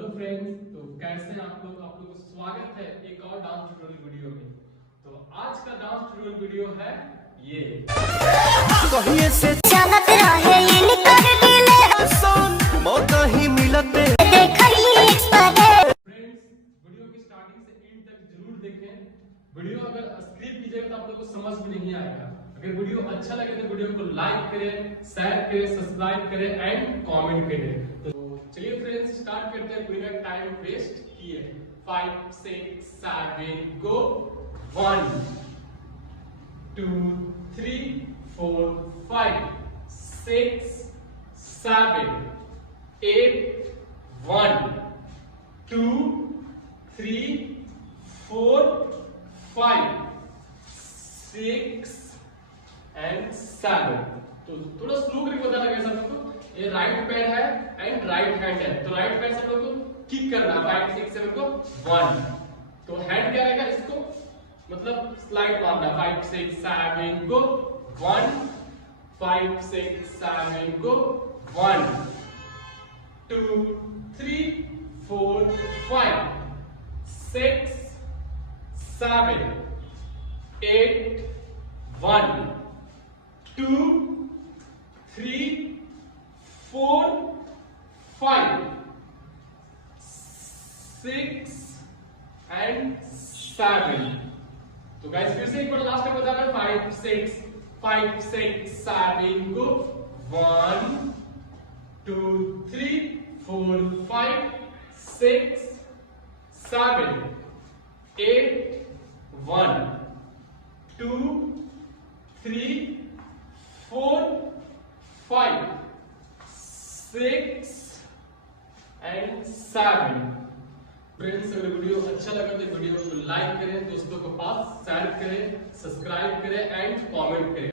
Hello friends, तो कैसे हैं आप लोग को स्वागत है एक और डांस ट्यूटोरियल वीडियो में। तो आज का डांस ट्यूटोरियल वीडियो है ये कहिए से चलत रहे इनकर दिले हसन मौका ही मिलते देखली एक्सपर्ट। फ्रेंड्स, वीडियो की स्टार्टिंग से एंड तक जरूर देखें। वीडियो अगर स्किप कीजिएगा तो आप लोग को समझ में नहीं आएगा। अगर वीडियो अच्छा लगे तो वीडियो को लाइक करें, शेयर करें, सब्सक्राइब करें एंड कमेंट करें। तो चलिए फ्रेंड्स, स्टार्ट करते हैं बिना टाइम वेस्ट किए। 5 6 7 गो। 1 2 3 4 5 6 7 8 1 2 3 4 5 6 एंड 7। तो थोड़ा स्लो करके बताना कैसा आपको। ये राइट पैर है एंड राइट हैंड है, तो राइट पैर से हम लोग को किक करना है। 5 6 7 को 1। तो हैंड क्या रहेगा, इसको मतलब स्लाइड मारना। 5 6 7 को 1 5 6 7 को 1 2 3 4 5 6 7 8 1 2 3 4 5 6 एंड 7। तो गाइस फिर से एक बार लास्ट में बता रहा हूं। 5 6 7 को 1 2 3 4 5 6 7 8 1 2 3 4 5 6 एंड 7। फ्रेंड्स, अगर वीडियो अच्छा लगा तो वीडियो को लाइक करें, दोस्तों के पास शेयर करें, सब्सक्राइब करें एंड कमेंट करें।